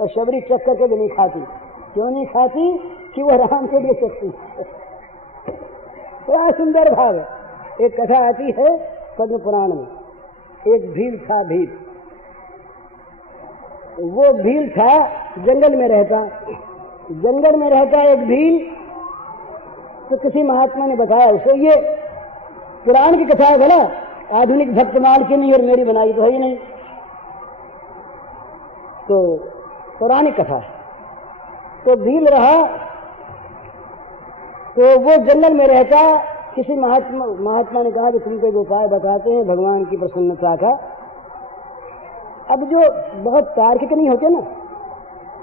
और शबरी चख करके भी नहीं खाती। क्यों नहीं खाती? कि वह राम के लिए चखती। बड़ा सुंदर भाव है। एक कथा आती है पद्म पुराण में। एक भील था, भील। वो भील था, जंगल में रहता एक भील। तो किसी महात्मा ने बताया उसे, ये पुराण की कथा है ना, आधुनिक भक्तमाल की नहीं और मेरी बनाई तो है ही नहीं, तो पौराणिक कथा है। तो भील रहा, तो वो जंगल में रहता। किसी महात्मा ने कहा कि तुमको एक उपाय बताते हैं भगवान की प्रसन्नता का। अब जो बहुत तार्किक नहीं होते ना,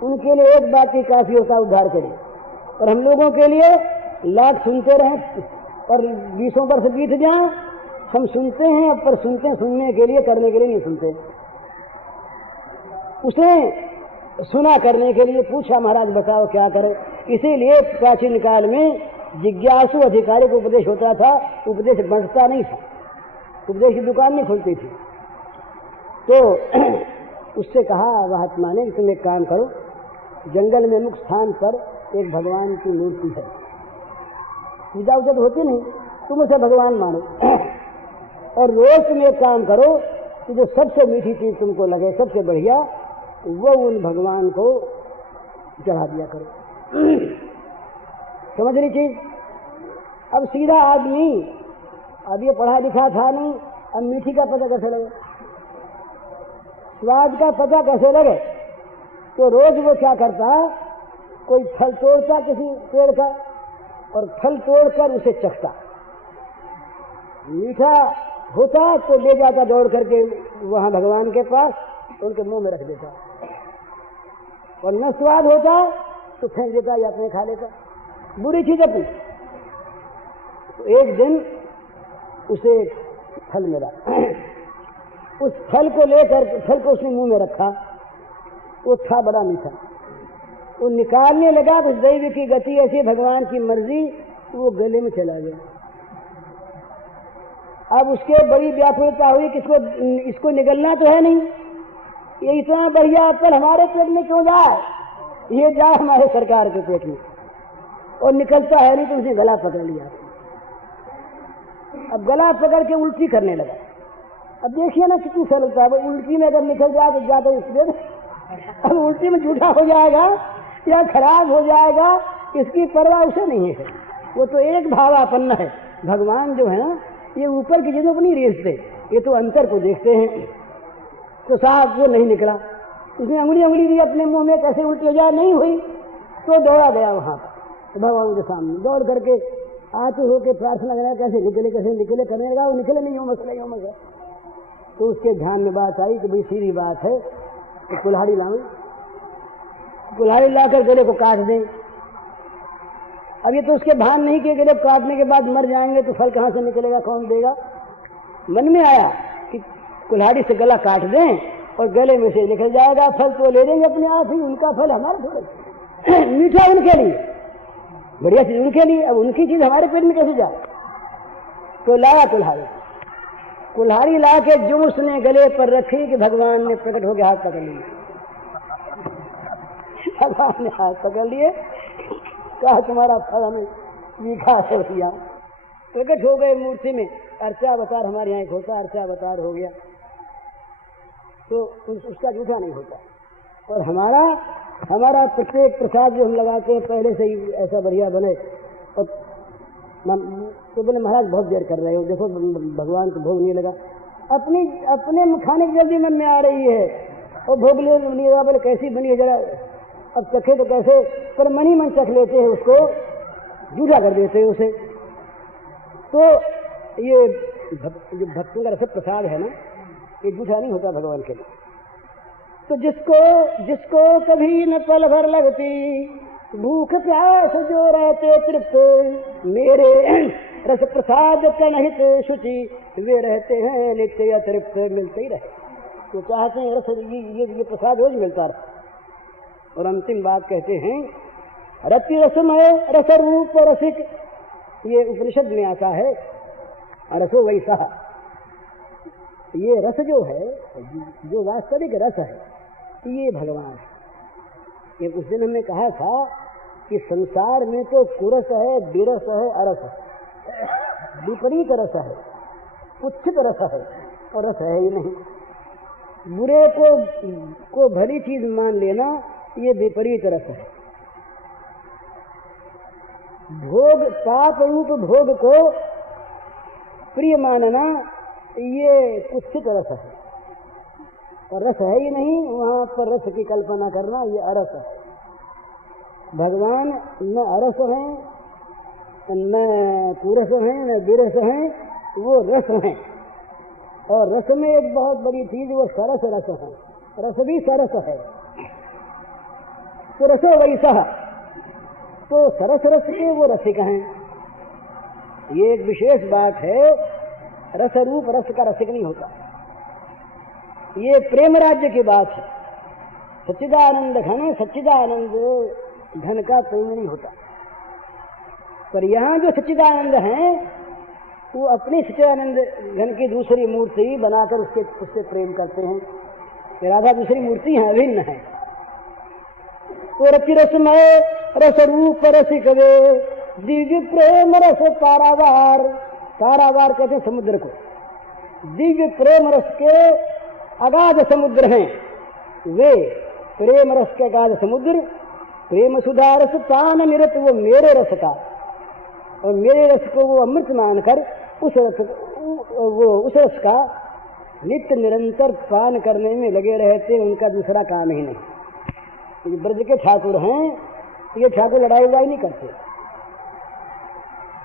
उनके लिए एक बात ही काफी होता उद्धार करे। और हम लोगों के लिए लाख सुनते रहें और 20 वर्ष बीत जाए, हम सुनते हैं पर सुनने के लिए, करने के लिए नहीं सुनते। उसने सुना करने के लिए पूछा, महाराज बताओ क्या करें। इसीलिए प्राचीन काल में जिज्ञासु अधिकारी को उपदेश होता था, उपदेश बंटता नहीं था, उपदेश की दुकान नहीं खुलती थी। तो उससे कहा महात्मा ने, तुम एक काम करो, जंगल में मुख्य स्थान पर एक भगवान की मूर्ति है, पूजा उजा होती नहीं, तुम उसे भगवान मानो। और रोज तुम एक काम करो कि जो सबसे मीठी चीज तुमको लगे, सबसे बढ़िया, वो उन भगवान को चढ़ा दिया करो। समझ रही चीज? अब सीधा आदमी, अब ये पढ़ा लिखा था नहीं, अब मीठी का पता कैसे लगे, स्वाद का पता कैसे लगे? तो रोज वो क्या करता, कोई फल तोड़ता किसी पेड़ का और फल तोड़कर उसे चखता। मीठा होता तो ले जाता दौड़ करके वहां भगवान के पास, उनके मुंह में रख देता। और न स्वाद होता तो फेंक देता या अपने खा लेता, बुरी चीज अपनी। तो एक दिन उसे फल मिला, उस फल को लेकर, फल को उसने मुंह में रखा, वो था बड़ा मीठा। वो निकालने लगा तो दैव की गति ऐसी, भगवान की मर्जी, वो गले में चला गया। अब उसके बड़ी व्याकुलता हुई कि इसको निगलना तो है नहीं, ये इतना बढ़िया फल हमारे पेट में क्यों जाए, ये जाए हमारे सरकार के पेट में, और निकलता है नहीं। तो उसने गला पकड़ लिया। अब गला पकड़ के उल्टी करने लगा। अब देखिए ना कितनी सरलता है, वो उल्टी में अगर निकल जाए तो ज्यादा इसलिए, अब उल्टी में झूठा हो जाएगा या खराब हो जाएगा, इसकी परवाह उसे नहीं है। वो तो एक भावापन्न है। भगवान जो है ना, ये ऊपर की चीजों को नहीं रेसते, ये तो अंतर को देखते हैं। तो साहब वो नहीं निकला, उसने अंगुली दी अपने मुंह में, कैसे उल्टी हो जाए, नहीं हुई। तो दौड़ा गया वहां पर भगवान के सामने, दौड़ करके आते होके प्रार्थना करा, कैसे निकले करने लगा। वो निकले नहीं, यूं मसला। तो उसके ध्यान में बात आई कि भाई सीधी बात है, तो कुल्हाड़ी लाऊं, कुल्हाड़ी लाकर गले को काट दें। अब ये तो उसके भान नहीं कि गले काटने के बाद मर जाएंगे तो फल कहां से निकलेगा, कौन देगा। मन में आया कि कुल्हाड़ी से गला काट दें और गले में से निकल जाएगा फल, तो ले लेंगे अपने आप ही, उनका फल हमारे थोड़े। मीठा उनके लिए, बढ़िया चीज उनके लिए, अब उनकी चीज हमारे पेट में कैसे जाए। तो लाया कुल्हाड़ी ला के जो उसने गले पर रखी कि भगवान ने प्रकट होकर हाथ पकड़ लिए। भगवान ने हाथ पकड़ लिए, कहा तुम्हारा फल हमें मीठा है भैया। प्रकट हो गए मूर्ति में। अर्चावतार हमारे यहाँ एक होता, अर्चावतार हो गया तो उसका जूठा नहीं होता। और हमारा प्रत्येक प्रसाद जो हम लगाते हैं पहले से ही ऐसा बढ़िया बने। और तो बोले महाराज बहुत देर कर रहे हो, देखो भगवान को भोग नहीं लगा। अपने खाने की जल्दी मन में आ रही है और भोग नहीं लगा। बोले कैसी बनी है जरा, अब चखे तो कैसे, पर मन ही मन चख लेते हैं, उसको जूठा कर देते हैं उसे। तो ये जो भक्तों का रस प्रसाद है ना, ये जूठा नहीं होता भगवान के लिए। तो जिसको कभी न पल भर लगती, भूख प्यास जो रहते तृप्त, मेरे रस प्रसाद कनहित शुचि, वे रहते हैं नित्य अतृप्त, मिलते ही रहे। तो चाहते हैं रस, ये प्रसाद रोज मिलता रहे। और अंतिम बात कहते हैं, रति रसमय रस रूप रसिक, ये उपनिषद में आता है, रसो वैसा। ये रस जो है, जो वास्तविक रस है, ये भगवान है। ये उस दिन हमने कहा था कि संसार में तो कुरस है, विरस है, अरस है, विपरीत रस है, कुत्सित रस है और रस है ही नहीं। बुरे को भली चीज मान लेना ये विपरीत रस है। भोग, पाप रूप भोग को प्रिय मानना ये कुत्सित रस है और रस है ही नहीं। वहां पर रस की कल्पना करना ये अरस है। भगवान न अरस हैं, न कुरस हैं, न विरस हैं, वो रस हैं। और रस में एक बहुत बड़ी चीज वो सरस रस है। रस भी सरस है। तो रसो वैसा, तो सरस रस के वो रसिक हैं। ये एक विशेष बात है। रस रूप रस का रसिक नहीं होता। ये प्रेम राज्य की बात है। सच्चिदानंद घन, सच्चिदानंद घन का प्रेम नहीं होता। पर यहाँ जो सच्चिदानंद हैं वो अपनी सच्चिदानंद घन की दूसरी मूर्ति बनाकर उससे प्रेम करते हैं। राधा दूसरी मूर्ति है, अभिन्न है। तो रति रसमय रस रूप रसिक वे, दिव्य प्रेम रस तारावार। तारावार कहते हैं समुद्र को। दिव्य प्रेम रस के अगाध समुद्र हैं वे। प्रेम रस के अगाध समुद्र, प्रेम सुधा रस पान निरत वो मेरे रस का, और मेरे रस को वो अमृत मानकर उस रस का नित्य निरंतर पान करने में लगे रहते। उनका दूसरा काम ही नहीं। ये ब्रज के ठाकुर हैं, ये ठाकुर लड़ाई वड़ाई नहीं करते।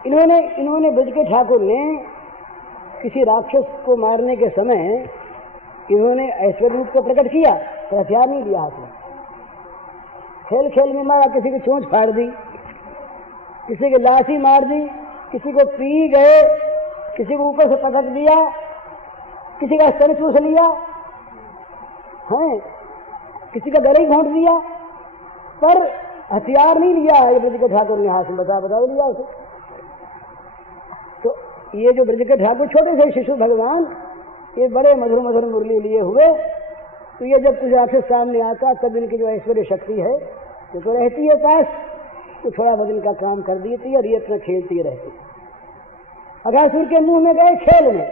इन्होंने ब्रज के ठाकुर ने किसी राक्षस को मारने के समय इन्होंने ऐश्वर्य रूप को प्रकट किया, तो हथियार नहीं लिया हाथ में। खेल खेल में मारा, किसी की चोंच फाड़ दी, किसी की लाठी मार दी, किसी को पी गए, किसी को ऊपर से पटक दिया, किसी का स्तन चूस लिया है, किसी का गले घोंट दिया, पर हथियार नहीं लिया है ब्रज के ठाकुर ने हाथ में। बता लिया उसे। तो ये जो ब्रज के ठाकुर छोटे से शिशु भगवान, ये बड़े मधुर मधुर मुरली लिए हुए, तो ये जब कुछ राक्षस सामने आता तब इनकी जो ऐश्वर्य शक्ति है ये तो रहती है पास, तो थोड़ा बहुत इनका काम कर देती है और ये अपना खेलती रहती। अघासुर के मुंह में गए खेल में,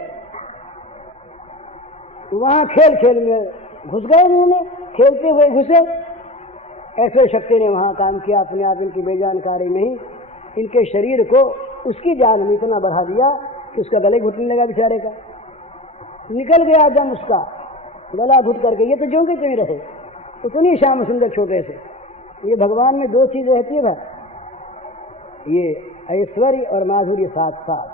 वहां खेल खेल में घुस गए, मुंह में खेलते हुए घुसे। ऐश्वर्य शक्ति ने वहां काम किया। अपने आप इनकी बेजानकारी में ही इनके शरीर को उसकी जान में इतना बढ़ा दिया कि उसका गले घुटने लगा बेचारे का। निकल गया दम उसका, गला घुट करके। ये तो ज्यों के त्यों रहे, उतनी श्याम सुंदर छोटे से। ये भगवान में दो चीजें रहती है भाई, ये ऐश्वर्य और माधुर्य साथ साथ।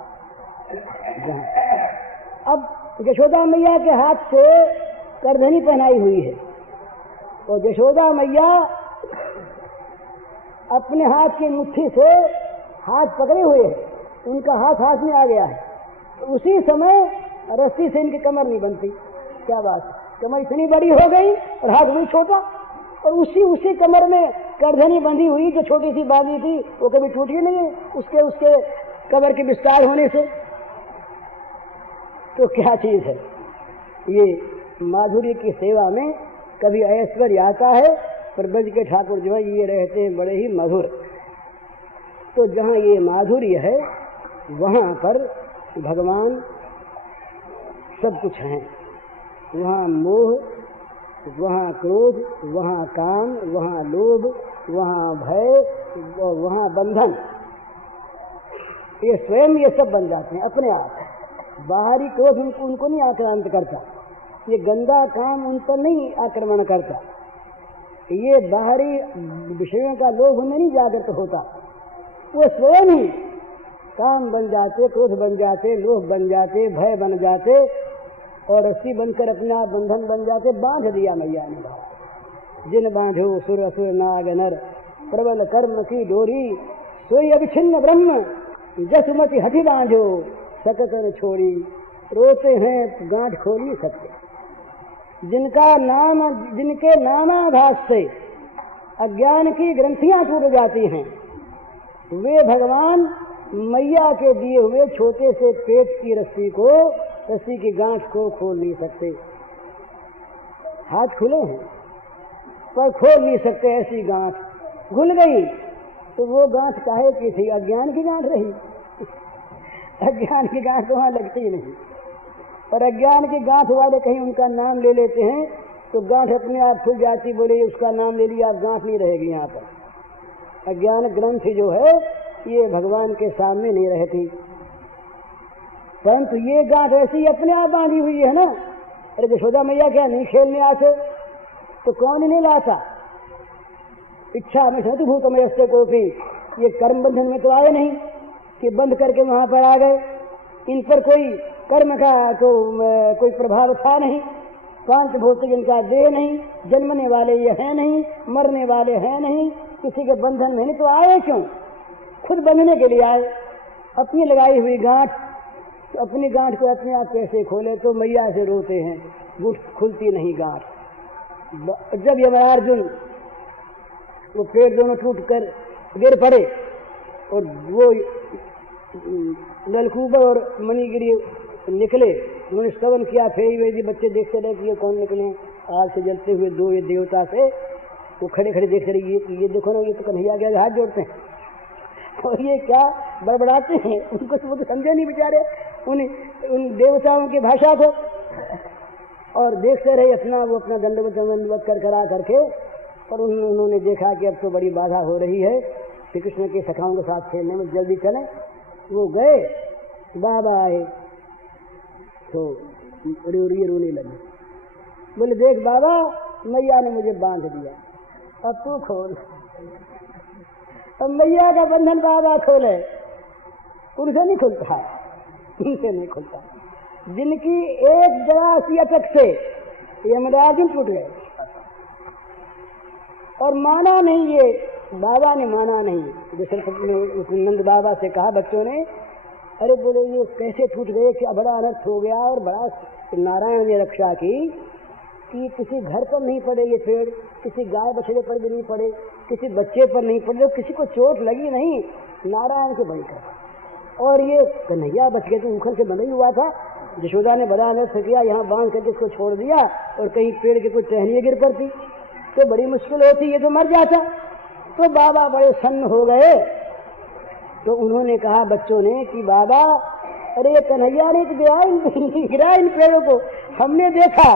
अब यशोदा मैया के हाथ से करधनी पहनाई हुई है, और यशोदा मैया अपने हाथ की मुट्ठी से हाथ पकड़े हुए हैं, उनका हाथ हाथ में आ गया है। तो उसी समय रस्सी से इनकी कमर नहीं बनती। क्या बात, कमर इतनी बड़ी हो गई और हाथ भी छोटा, और उसी कमर में करधनी बंधी हुई जो छोटी सी बांधी थी वो कभी टूटी नहीं उसके कमर के विस्तार होने से। तो क्या चीज है ये। माधुर्य की सेवा में कभी ऐश्वर्य आता है, पर ब्रज के ठाकुर जो है ये रहते हैं बड़े ही मधुर। तो जहाँ ये माधुर्य है वहाँ पर भगवान सब कुछ हैं। वहाँ मोह, वहाँ क्रोध, वहाँ काम, वहाँ लोभ, वहाँ भय और वहाँ बंधन, ये स्वयं ये सब बन जाते हैं अपने आप। बाहरी क्रोध उनको नहीं आक्रांत करता, ये गंदा काम उन पर नहीं आक्रमण करता, ये बाहरी विषयों का लोभ उनमें नहीं जागृत होता। वो स्वयं ही काम बन जाते, क्रोध बन जाते, लोभ बन जाते, भय बन जाते, और रस्सी बनकर अपना बंधन बन जाते। बांध दिया मैया ने। जिन बांधो सुर असुर नाग नर, प्रबल कर्म की डोरी, सोई अविच्छिन्न ब्रह्म, जसुमति हठि बांधो, सकतन छोड़ी, रोते हैं गांठ खोल नहीं सकते। जिनके नामाभास से अज्ञान की ग्रंथियां टूट जाती हैं, वे भगवान मैया के दिए हुए छोटे से पेट की रस्सी की गांठ को खोल नहीं सकते। हाथ खुले हैं पर खोल नहीं सकते, ऐसी गांठ घुल गई। तो वो गांठ काहे की थी? अज्ञान की गांठ रही। अज्ञान की गांठ तो वहां लगती ही नहीं। और अज्ञान की गांठ वाले कहीं उनका नाम ले लेते हैं तो गांठ अपने आप खुल जाती, बोले उसका नाम ले लिया, गांठ नहीं रहेगी यहाँ पर। अज्ञान ग्रंथि जो है ये भगवान के सामने नहीं रहती, परंतु ये गांठ ऐसी अपने आप बांधी हुई है ना। अरे यशोदा मैया क्या नहीं खेलने आते तो कौन ही नहीं लाता? इच्छा में सतु भूतमयस्ते कोपी, ये कर्म बंधन में तो आए नहीं कि बंद करके वहां पर आ गए। इन पर कोई कर्म का तो कोई प्रभाव था नहीं। पांच भौतिक इनका देह नहीं, जन्मने वाले ये हैं नहीं, मरने वाले हैं नहीं, किसी के बंधन में नहीं, तो आए क्यों? खुद बंधने के लिए आए। अपनी लगाई हुई गांठ, तो अपनी गांठ को अपने आप कैसे खोले? तो मैया से रोते हैं, गुट खुलती नहीं गांठ। जब यमरार्जुन वो पेड़ दोनों टूट कर गिर पड़े और वो नलकूबर और मणिगिरी निकले, उन्होंने स्तवन किया, फेरी वेदी बच्चे देखते रहे कि ये कौन निकले आग से जलते हुए दो ये देवता से। वो खड़े खड़े देखते रहे, ये देखो ना, ये तो कन्हैया के हाथ जोड़ते हैं और ये क्या बड़बड़ाते हैं। उनको तो समझे नहीं बेचारे उन देवताओं की भाषा को। और देखते रहे अपना वो अपना दंडवत कर करा करके। और उन्होंने देखा कि अब तो बड़ी बाधा हो रही है श्री कृष्ण के सखाओं के साथ खेलने में, जल्दी चले। वो गए, बाबा आए तो रोने लगे, बोले देख बाबा, मैया ने मुझे बांध दिया, अब तू खोल। अब मैया का बंधन बाबा खोले, उनसे नहीं खुलता, उनसे नहीं खुलता। जिनकी एक जरा सी अटक से यमराजन टूट गए और माना नहीं, ये बाबा ने माना नहीं। जैसे नंद बाबा से कहा बच्चों ने, अरे बोले ये कैसे टूट गए, क्या बड़ा अनर्थ हो गया। और बड़ा नारायण ने रक्षा की कि किसी घर पर नहीं पड़े ये पेड़, किसी गाय बछड़े पर भी नहीं पड़े, किसी बच्चे पर नहीं पड़े, किसी को चोट लगी नहीं, नारायण के बनकर। और ये कन्हैया बच गए, तो उखल से बंधा ही हुआ था। यशोदा ने बड़ा अनर्थ किया, यहाँ बांध करके इसको छोड़ दिया और कहीं पेड़ की कोई टहनियाँ गिर पड़ती तो बड़ी मुश्किल होती, ये तो मर जाता। तो बाबा बड़े सन्न हो गए। तो उन्होंने कहा बच्चों ने कि बाबा, अरे कन्हैया ने गिरा इन पेड़ों को, हमने देखा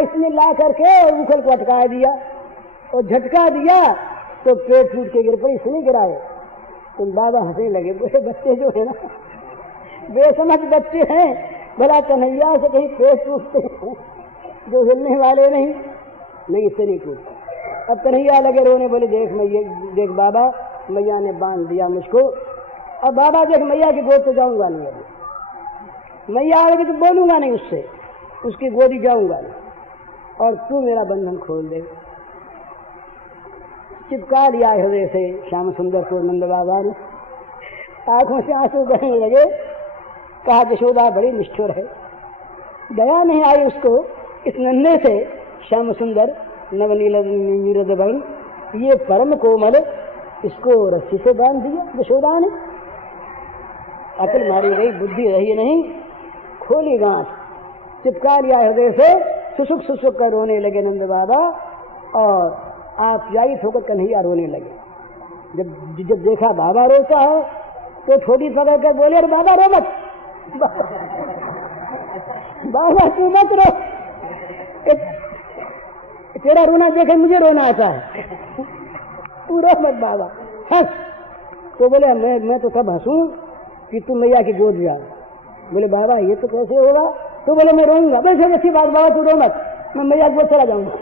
इसने ला करके और उखल को अटका दिया और झटका दिया तो पेड़ टूट के गिर पड़े, इसने गिराए। तो बाबा हंसने लगे, बोले बच्चे जो है ना, बेसमझ बच्चे हैं, भला कन्हैया से कहीं पेड़ टूटते हैं जो हिलने वाले नहीं, इससे नहीं टूटता। अब कन्हैया लगे रोने, बोले देख मैया, देख बाबा, मैया ने बांध दिया मुझको। अब बाबा देख मैया की गोद तो जाऊंगा नहीं, अभी मैया आएगी तो बोलूंगा नहीं उससे, उसकी गोदी जाऊंगा नहीं, और तू मेरा बंधन खोल दे। चिपका लिया हृदय से श्याम सुंदर को नंद बाबा ने। आंखों से आंसू बहने लगे। कहा यशोदा बड़ी निष्ठुर है, दया नहीं आई उसको इस नन्हे से श्याम सुंदर नवनील नीरद वर्ण, ये परम कोमल, इसको रस्सी से बांध दिया यशोदा ने। अकल मारी गई, बुद्धि रही नहीं, खोली गांठ, चिपका लिया हृदय से, सुसुक सुसुक कर रोने लगे नंद बाबा। और आप जाइत होकर कन्हैया रोने लगे। जब देखा बाबा रोता है तो थोड़ी पकड़ कर बोले, अरे बाबा रो मत, बाबा तू मत रो, तेरा रोना देखे मुझे रोना आता है, तू रो मत बाबा, हंस। तो बोले मैं तो तब हंसूं कि तुम मैया की गोद जा। बोले बाबा ये तो कैसे होगा? तो बोले मैं रोऊंगा। बोले अच्छी बात बाबा, तू रो मत, मैं मैया की गोद चला जाऊंगा।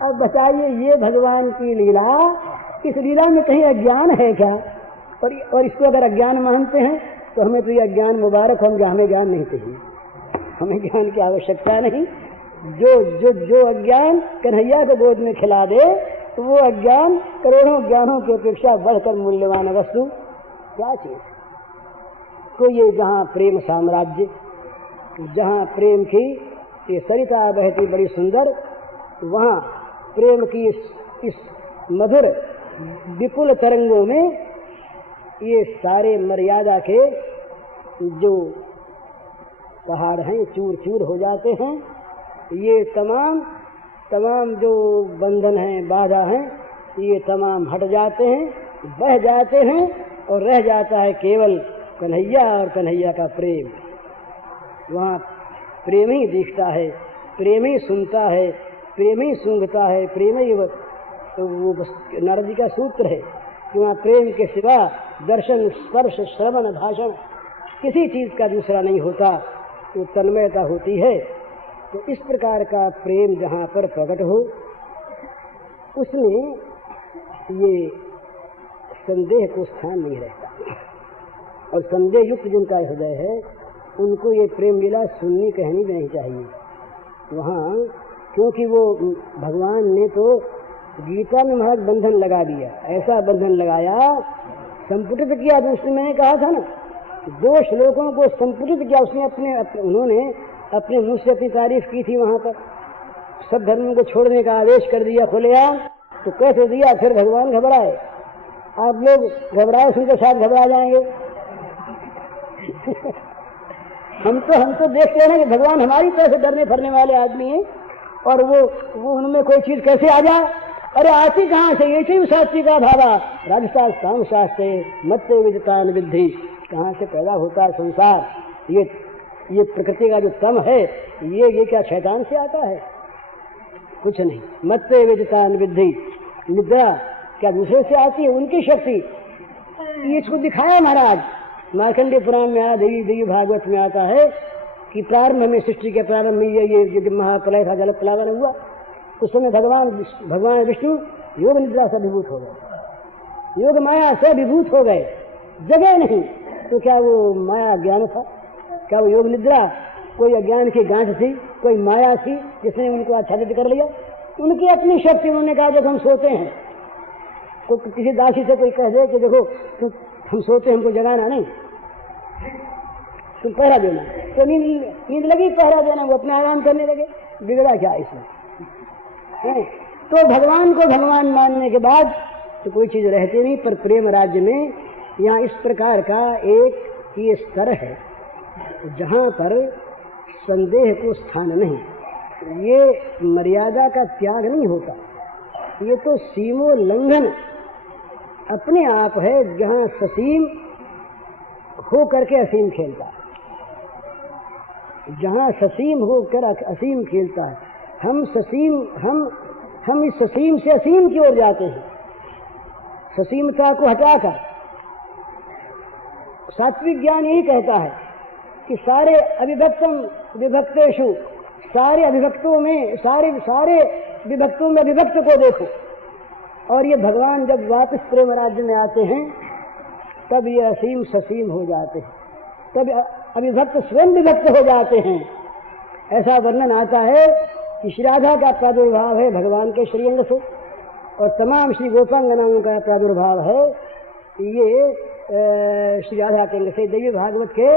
अब बताइए, ये भगवान की लीला, इस लीला में कहीं अज्ञान है क्या? और इसको अगर अज्ञान मानते हैं तो हमें तो ये अज्ञान मुबारक, हमें ज्ञान नहीं चाहिए, हमें ज्ञान की आवश्यकता नहीं। जो अज्ञान कन्हैया को गोद में खिला दे तो वो अज्ञान करोड़ों ज्ञानों की अपेक्षा बढ़कर मूल्यवान वस्तु क्या चीज। तो ये जहाँ प्रेम साम्राज्य, जहाँ प्रेम की ये सरिता बहती बड़ी सुंदर, वहाँ प्रेम की इस मधुर विपुल तरंगों में ये सारे मर्यादा के जो पहाड़ हैं चूर चूर हो जाते हैं। ये तमाम तमाम जो बंधन हैं, बाधा हैं, ये तमाम हट जाते हैं, बह जाते हैं और रह जाता है केवल कन्हैया और कन्हैया का प्रेम। वहाँ प्रेम ही दिखता है, प्रेम ही सुनता है, प्रेम ही सूंघता है, प्रेम ही वो नारद जी का सूत्र है कि वहाँ प्रेम के सिवा दर्शन, स्पर्श, श्रवण, भाषण किसी चीज़ का दूसरा नहीं होता, तो तन्मयता होती है। तो इस प्रकार का प्रेम जहाँ पर प्रकट हो, उसमें ये संदेह को स्थान नहीं रहता। और संदेह युक्त जिनका हृदय है, उनको ये प्रेम लीला सुननी कहनी भी नहीं चाहिए वहाँ, क्योंकि वो भगवान ने तो गीता में महाराज बंधन लगा दिया, ऐसा बंधन लगाया, संपुटित किया। दूसरे मैंने कहा था ना, 2 श्लोकों को संपुटित किया उसने, उन्होंने अपने मुँह से अपनी तारीफ की थी वहाँ पर। सब धर्मों को छोड़ने का आदेश कर दिया खुलेआम, तो कैसे दिया, फिर भगवान घबराए। आप लोग घबराए, उनके साथ घबरा जाएंगे। हम तो देखते हैं ना कि भगवान हमारी तरह से डरने फरने वाले आदमी हैं, और वो उनमें कोई चीज कैसे आ जाए। अरे आती कहाँ से, ये चीज सात्विक का भावा राजशास्त्र काम शास्त्र मत विदितान विद्धि, कहाँ से पैदा होता है संसार। ये प्रकृति का जो तम है, ये क्या शैतान से आता है? कुछ नहीं। मत विदितान विद्धि, निद्रा क्या दूसरे से आती है? उनकी शक्ति। इसको दिखाया महाराज मार्कंडेय पुराण में आया, देवी भागवत में आता है कि प्रारंभ में, सृष्टि के प्रारंभ में ये महाप्रलय था, जल प्लावन हुआ, उस समय भगवान विष्णु योग निद्रा से अभिभूत हो गए, योग माया से अभिभूत हो गए, जगह नहीं। तो क्या वो माया ज्ञान था? क्या वो योग निद्रा कोई अज्ञान की गांठ थी, कोई माया थी जिसने उनको आच्छादित कर लिया? उनकी अपनी शक्ति। उन्होंने कहा जब हम सोते हैं, तो किसी दासी से कोई कह दे कि देखो हम सोते, हमको जगाना नहीं, तुम पहरा देना, तो नींद लगी, पहरा देना, वो अपना आराम करने लगे, बिगड़ा क्या इसमें? तो भगवान को भगवान मानने के बाद तो कोई चीज रहती नहीं। पर प्रेम राज्य में यहाँ इस प्रकार का एक ये स्तर है जहाँ पर संदेह को स्थान नहीं, ये मर्यादा का त्याग नहीं होता, ये तो सीमोल्लंघन अपने आप है, जहाँ ससीम हो करके असीम खेलता है, जहाँ ससीम होकर असीम खेलता है। हम इस ससीम से असीम की ओर जाते हैं, ससीमता को हटाकर। सात्विक ज्ञान यही कहता है कि सारे अविभक्तम विभक्तेषु, सारे अभिभक्तों में, सारे विभक्तों में अभिभक्त को देखो। और ये भगवान जब वापस प्रेम राज्य में आते हैं, तब ये असीम ससीम हो जाते हैं, तब अविभक्त स्वयं विभक्त हो जाते हैं। ऐसा वर्णन आता है कि श्री राधा का प्रादुर्भाव है भगवान के श्रीअंग से, और तमाम श्री गोपांगनाओं का प्रादुर्भाव है ये श्री राधा के अंग से। देवी भागवत के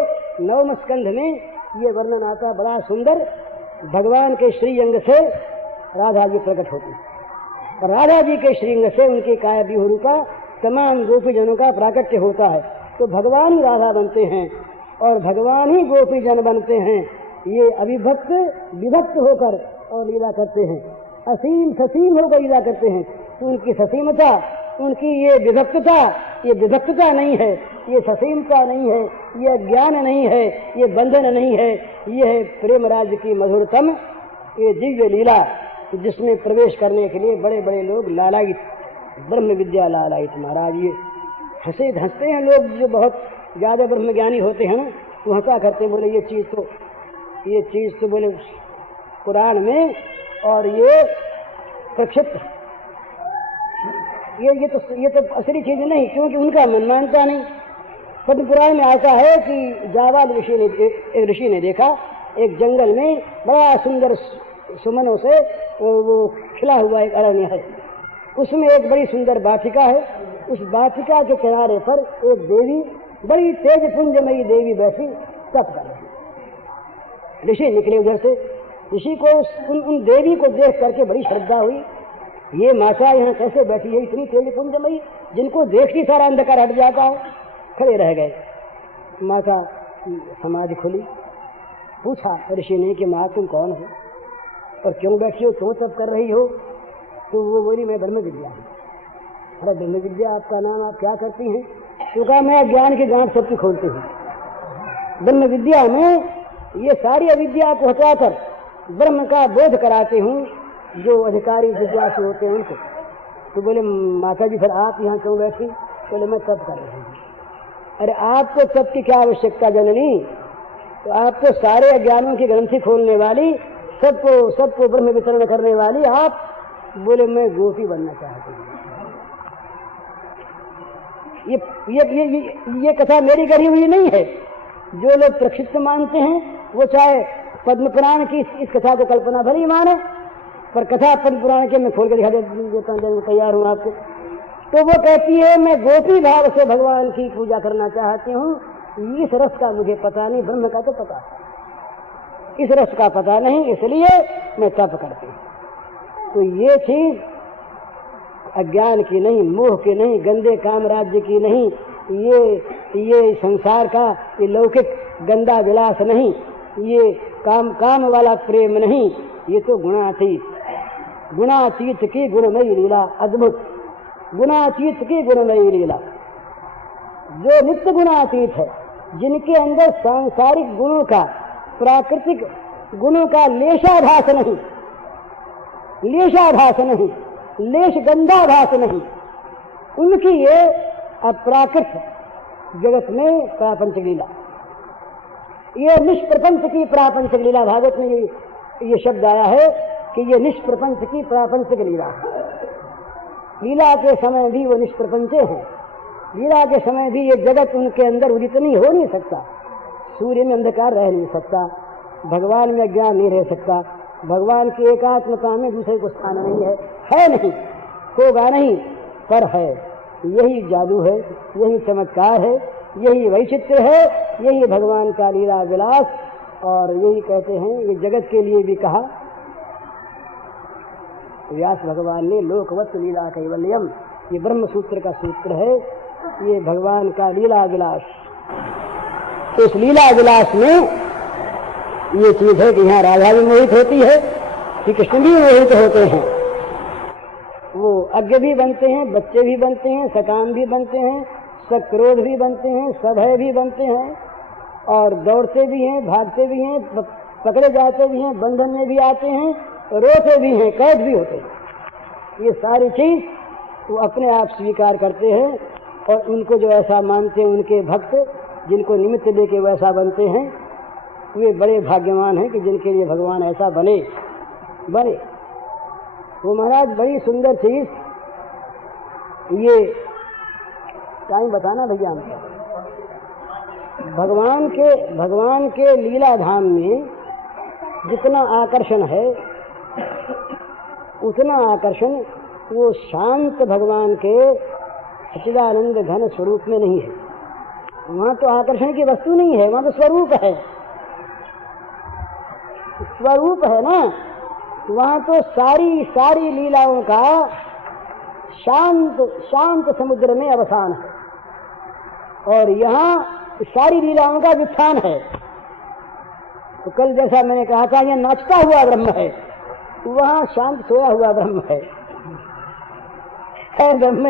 9वें स्कंध में ये वर्णन आता, बड़ा सुंदर। भगवान के श्रीअंग से राधा जी प्रकट होती, और राधा जी के श्रीअंग से उनके काया विहुरु का तमाम गोपी जनों का प्राकट्य होता है। तो भगवान ही राधा बनते हैं और भगवान ही गोपी जन बनते हैं। ये अविभक्त विभक्त होकर और लीला करते हैं, असीम ससीम होकर लीला करते हैं। तो उनकी ससीमता, उनकी ये विभक्तता नहीं है, ये ससीमता नहीं है, ये ज्ञान नहीं है, ये बंधन नहीं है, ये है प्रेम राज्य की मधुरतम ये दिव्य लीला, जिसमें प्रवेश करने के लिए बड़े बड़े लोग लालायित, ब्रह्म विद्या लालायित। महाराज ये हंसते हैं लोग जो बहुत ज्यादा ब्रह्म ज्ञानी होते हैं ना, वो हंसा करते, बोले ये चीज तो बोले पुराण में, और ये प्रक्षिप्त, ये तो असली चीज नहीं, क्योंकि उनका मन मानता नहीं। पद्म पुराण में आता है कि जावाल एक ऋषि ने देखा एक जंगल में बड़ा सुंदर सुमनों से वो खिला हुआ एक अरण्य है, उसमें एक बड़ी सुंदर वाटिका है। उस वाटिका के किनारे पर एक देवी, बड़ी तेज पुंजमयी देवी बैठी तप कर रही। ऋषि निकले उधर से, ऋषि को उन देवी को देख करके बड़ी श्रद्धा हुई, ये माता यहाँ कैसे बैठी है इतनी तेज पुंजमयी, जिनको देखती सारा अंधकार हट जाता है। खड़े रह गए। माता समाधि खुली, पूछा ऋषि ने कि माँ तुम कौन हो? और क्यों बैठी हो, क्यों तप कर रही हो? तो वो बोली मैं ब्रह्म विद्या हूँ। अरे ब्रह्म विद्या आपका नाम, आप क्या करती हैं? तो कहा मैं ज्ञान की गांठ सबकी खोलती हूँ। ब्रह्म विद्या में ये सारी अविद्या को हटाकर ब्रह्म का बोध कराते हूँ जो अधिकारी जिज्ञासु होते हैं उनको। तो बोले माता जी फिर आप यहाँ क्यों बैठी? बोले मैं तप कर रही हूँ। अरे आपको तप की क्या आवश्यकता जननी? तो आपको सारे अज्ञानों की ग्रंथि खोलने वाली, सबको ब्रह्म वितरण करने वाली आप। बोले मैं गोपी बनना चाहती हूँ। ये कथा मेरी गढ़ी हुई नहीं है। जो लोग प्रक्षिप्त मानते हैं वो चाहे पद्म पुराण की इस कथा को कल्पना भली माने, पर कथा पद्म पुराण के मैं खोल के दिखा देता हूँ, तैयार हूँ आपको। तो वो कहती है मैं गोपी भाव से भगवान की पूजा करना चाहती हूँ। इस रस का मुझे पता नहीं, ब्रह्म का तो पता, इस रस का पता नहीं, इसलिए मैं तप करती हूँ। तो ये चीज अज्ञान की नहीं, मोह की नहीं, गंदे काम राज्य की नहीं, ये संसार का ये लौकिक गंदा विलास नहीं, ये काम वाला प्रेम नहीं, ये तो गुणातीत की गुणमयी लीला, अद्भुत गुणातीत की गुणमयी लीला। जो नित्य गुणातीत है, जिनके अंदर सांसारिक गुणों का, प्राकृतिक गुणों का लेशाभास नहीं, लेश गंधाभास नहीं, उनकी ये अपराकृत जगत में प्रापंचिक लीला, ये निष्प्रपंच की प्रापंचिक लीला। भागवत में ये शब्द आया है कि ये निष्प्रपंच की प्रापंचिक लीला। लीला के समय भी वो निष्प्रपंचे हैं। लीला के समय भी ये जगत उनके अंदर उदित नहीं हो नहीं सकता। सूर्य में अंधकार रह नहीं सकता, भगवान में अज्ञान नहीं रह सकता, भगवान की एकात्मता में दूसरे को स्थान नहीं है नहीं, होगा नहीं, पर है। यही जादू है, यही चमत्कार है, यही वैचित्र है, यही भगवान का लीला विलास। और यही कहते हैं, ये जगत के लिए भी कहा व्यास भगवान ने, लोकवत् लीला कैवल्यम। ये ब्रह्म सूत्र का सूत्र है, ये भगवान का लीला विलास। तो इस लीला विलास में ये चीज है कि यहाँ राधा भी मोहित होती है, श्री कृष्ण भी मोहित होते हैं। वो अज्ञ भी बनते हैं, बच्चे भी बनते हैं, सकाम भी बनते हैं, सक्रोध भी बनते हैं, सभय भी बनते हैं, और दौड़ते भी हैं, भागते भी हैं, पकड़े जाते भी हैं, बंधन में भी आते हैं, रोते भी हैं, कैद भी होते हैं। ये सारी चीज वो अपने आप स्वीकार करते हैं। और उनको जो ऐसा मानते हैं, उनके भक्त जिनको निमित्त लेके वैसा बनते हैं, वे बड़े भाग्यवान हैं कि जिनके लिए भगवान ऐसा बने। वो महाराज बड़ी सुंदर चीज, ये टाइम बताना भैया हमको। भगवान के लीला धाम में जितना आकर्षण है, उतना आकर्षण वो शांत भगवान के सच्चिदानंद घन स्वरूप में नहीं है। वहाँ तो आकर्षण की वस्तु नहीं है, वहाँ तो स्वरूप है, स्वरूप है ना। वहाँ तो सारी लीलाओं का शांत समुद्र में अवसान है, और यहाँ सारी लीलाओं का व्युत्थान है। तो कल जैसा मैंने कहा था, यह नाचता हुआ ब्रह्म है, वहाँ शांत सोया हुआ ब्रह्म है ब्रह्म,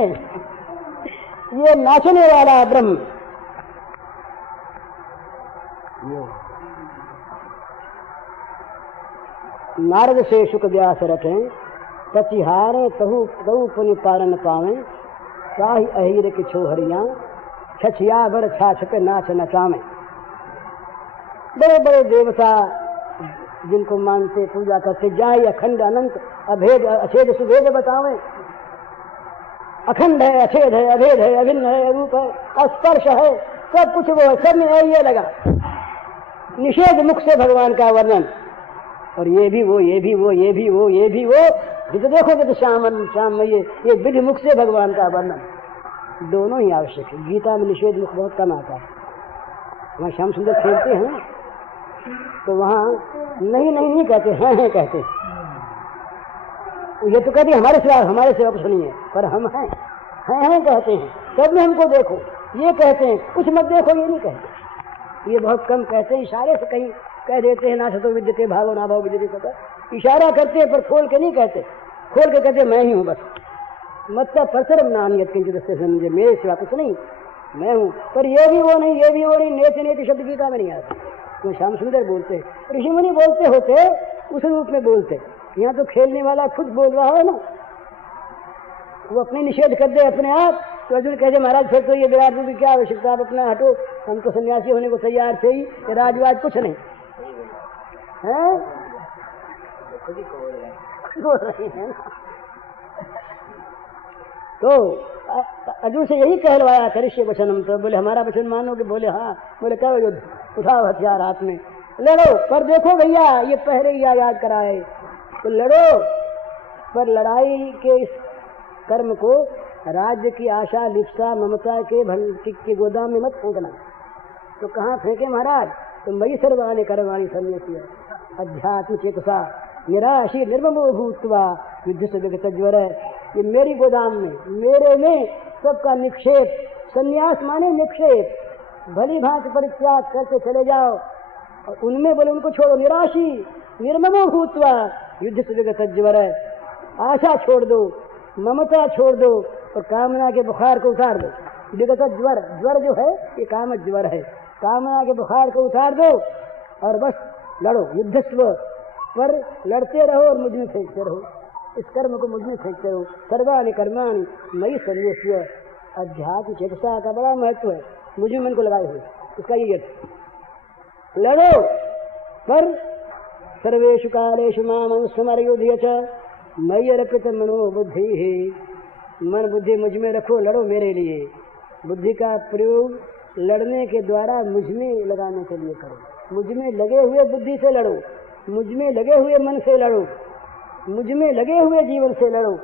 ये नाचने वाला ब्रह्म। नारद से शुक व्यास रखें, पतिहारे तहु पुनि पारन पावे, साहि अहीर की छोहरियां, छछिया भर छाछ पे नाच नचावे। बड़े बड़े देवता जिनको मानते, पूजा करते, जाय अखंड अनंत अभेद अछेद सुभेद बतावे। अखंड है, अछेद है, अभेद है, अभिन्न है, अरूप है, स्पर्श है, सब कुछ वो है, सब में है। ये लगा निषेध मुख से भगवान का वर्णन, और ये भी वो, ये भी वो, ये भी वो, ये भी वो, जिसे देखोगे तो शाम में ये विधि मुख से भगवान का वर्णन, दोनों ही आवश्यक है। गीता में निषेध मुख बहुत कम आता है। वहाँ श्याम सुंदर खेलते हैं तो वहाँ नहीं कहते, हैं कहते हैं। ये तो कहते हमारे सिवा कुछ नहीं है, पर हम हैं कहते हैं। सब में हमको देखो, ये कहते हैं, कुछ मत देखो, ये नहीं कहते। ये बहुत कम कहते हैं, इशारे से कहीं कह देते हैं, ना सतो विद्यते भावो ना भाव विद्यते सतो। इशारा करते पर खोल के नहीं कहते, खोल के कहते मैं ही हूँ बस। मतलब परसरम नानियत किंचित से समझे, मेरे सिवा कुछ नहीं, मैं हूँ। पर ये भी वो नहीं, ये भी वो नहीं, नेति नेति शब्द गीता में नहीं आता। तो श्याम सुंदर बोलते, ऋषि मुनि बोलते होते उस रूप में बोलते। यहाँ तो खेलने वाला खुद बोल रहा है ना, वो अपने निषेध कर दे अपने आप। तो अर्जुन कहते महाराज फिर तो ये विराट रूप की क्या आवश्यकता, आप अपना हटो, हम तो सन्यासी होने को तैयार थे ही, राजवाज कुछ नहीं है। तो अर्जुन से यही कहलवाया करिष्ये वचनम। तो बोले हमारा वचन मानोगे? बोले हाँ। बोले क्या युद्ध, उठाओ हथियार हाथ में, लड़ो। पर देखो भैया ये पहले ही याद कराए, तो लड़ो, पर लड़ाई के इस कर्म को राज्य की आशा लिप्सा ममता के गोदाम में मत फेंकना। तो कहाँ फेंके महाराज? तो मई सर्वाणी कर्माणि सन्न्यस्य अध्यात्म चेतसा निराशी निर्ममो भूत्वा युद्ध से विगत ज्वर। ये मेरी गोदाम में, मेरे में सबका निक्षेप, सन्यास माने निक्षेप, भली भांति परित्याग करते चले जाओ। और उनमें बोले उनको छोड़ो, निराशी निर्ममो भूत्वा युद्ध से विगत ज्वर। आशा छोड़ दो, ममता छोड़ दो और कामना के बुखार को उतार दो। विगत ज्वर, ज्वर जो है ये काम ज्वर है, कामना के बुखार को उतार दो और बस लड़ो। युद्धस्व, पर लड़ते रहो और मुझ में फेंकते रहो, इस कर्म को मुझ में फेंकते रहो। सर्वाणि कर्माणि मयि सन्न्यस्य अध्यात्म चेतसा का बड़ा महत्व है, मुझ में मन को लगाए हुए, इसका ये अर्थ। लड़ो पर सर्वेषु कालेषु मां स्मरयुध्य च मयि अर्पित मनो बुद्धि ही। मन बुद्धि मुझ में रखो, लड़ो मेरे लिए। बुद्धि का प्रयोग लड़ने के द्वारा मुझ में लगाने के लिए करो। मुझ में लगे हुए बुद्धि से लड़ो, मुझ में लगे हुए मन से लड़ो, मुझ में लगे हुए जीवन से लड़ो।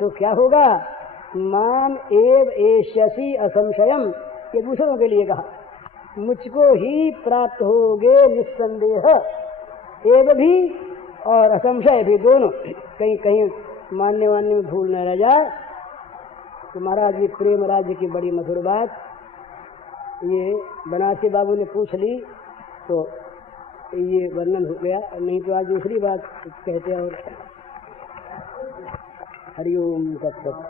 तो क्या होगा? माम एव एष्यसि असंशयम, ये दूसरों के लिए कहा, मुझको ही प्राप्त होगे निस्संदेह। एव भी और असंशय भी, दोनों। कहीं कहीं मानने वानने में भूल न रह जाए। तो महाराज जी प्रेम राज्य की बड़ी मधुर बात ये बनारसी बाबू ने पूछ ली तो ये वर्णन हो गया, नहीं तो आज दूसरी बात कहते हैं। और हरिओम तत्सत।